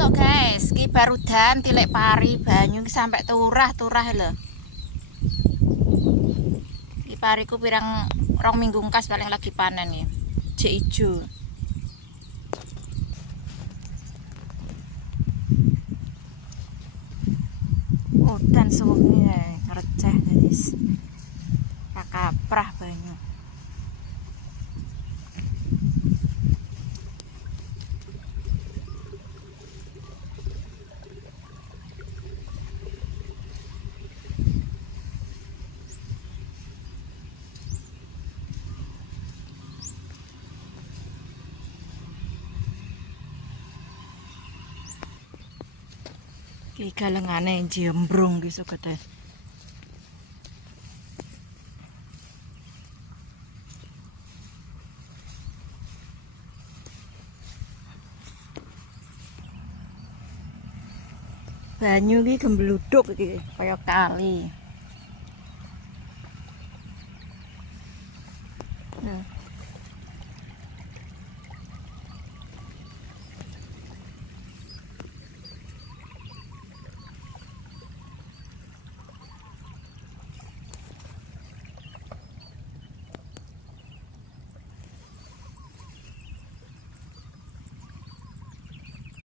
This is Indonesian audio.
esuk guys, iki barudan tilik pari banyu iki sampai turah-turah lho. Iki pariku pirang rong minggu ngkas paling lagi panen ya. Jek ijo. Udan suwengi receh guys. Kaprah banyu. Iki galengane jembrung gitu kata. Banyu iki gembluduk iki kaya kali.